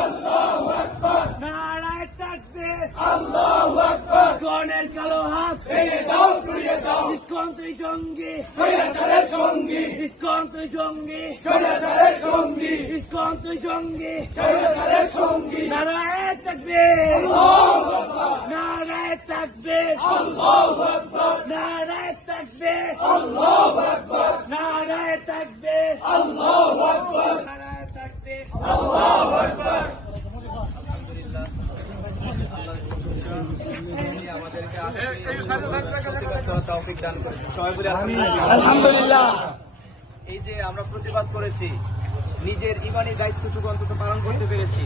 আল্লাহু আকবার, নারায়ে তাকবীর, আল্লাহু আকবার, কোনের কালো হাত ভেঙে দাও, গুড়িয়ে দাও, ইসকন তুই জঙ্গি, স্বৈরাচারের সঙ্গী, ইসকন তুই জঙ্গি, স্বৈরাচারের সঙ্গী, ইসকন তুই জঙ্গি, স্বৈরাচারের সঙ্গী, নারায়ে তাকবীর, আল্লাহু আকবার, নারায়ে তাকবীর, আল্লাহু আকবার, নারায়ে তাকবীর, আল্লাহু আকবার, নারায়ে তাকবীর, আল্লাহু আকবার, নারায়ে তাকবীর, আল্লাহু আকবার। আলহামদুলিল্লাহ। এই যে আমরা প্রতিবাদ করেছি, নিজের ইমানি দায়িত্বটুকু অন্তত পালন করতে পেরেছি।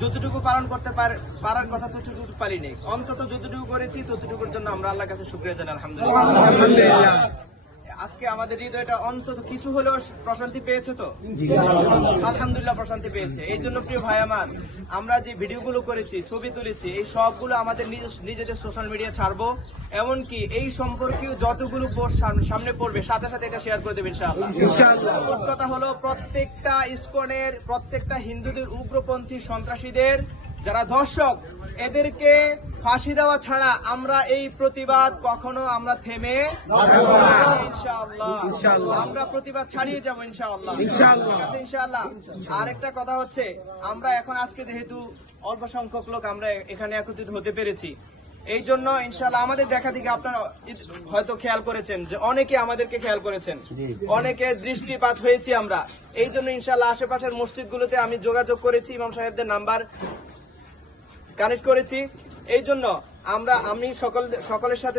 যতটুকু পালন করতে পারার কথা ততটুকু পারিনি, অন্তত যতটুকু করেছি ততটুকুর জন্য আমরা আল্লাহর কাছে শুকরিয়া জানাই। আলহামদুলিল্লাহ। আজকে আমাদের হৃদয়টা অন্তত কিছু হলেও প্রশান্তি পেয়েছে তো, আলহামদুলিল্লাহ প্রশান্তি পেয়েছে। এই জন্য প্রিয় ভাই আমার, আমরা যে ভিডিওগুলো করেছি, ছবি তুলেছি, এই সবগুলো আমাদের নিজেদের সোশ্যাল মিডিয়া ছাড়বো। এমনকি এই সম্পর্কে যতগুলো পোস্ট সামনে পড়বে সাথে সাথে এটা শেয়ার করে দেবেন ইনশাআল্লাহ। কথা হলো প্রত্যেকটা ইসকনের, প্রত্যেকটা হিন্দুদের উগ্রপন্থী সন্ত্রাসীদের যারা ধর্ষক, এদেরকে ফাঁসি দেওয়া ছাড়া আমরা এই প্রতিবাদ কখনো আমরা থেমে ইনশাআল্লাহ আমরা প্রতিবাদ ছাড়িয়ে যাবো ইনশাআল্লাহ। ইনশাআল্লাহ। আর একটা কথা হচ্ছে, আমরা এখন আজকে যেহেতু অল্প সংখ্যক লোক আমরা এখানে একত্রিত হতে পেরেছি, এই জন্য ইনশাআল্লাহ আমাদের দেখা থেকে আপনারা হয়তো খেয়াল করেছেন যে অনেকে আমাদেরকে খেয়াল করেছেন, অনেকে দৃষ্টিপাত হয়েছি আমরা। এই জন্য ইনশাআল্লাহ আশেপাশের মসজিদগুলোতে আমি যোগাযোগ করেছি, ইমাম সাহেবদের নাম্বার কানেক্ট করেছি। এই জন্য আমি সকলের সাথে